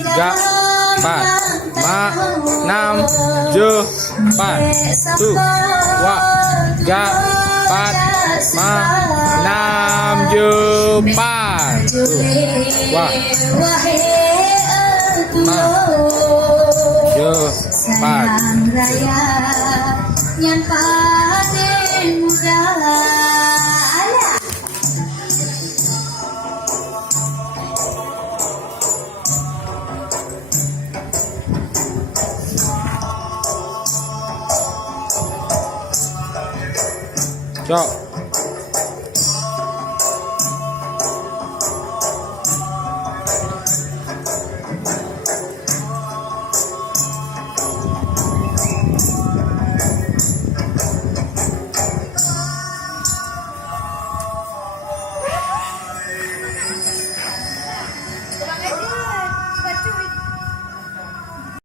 Tiga, empat, enam, tujuh, empat, tuh, dua, tiga, empat, enam, tujuh, empat, tuh, dua, tujuh, empat. Yang paling mudah. Cok.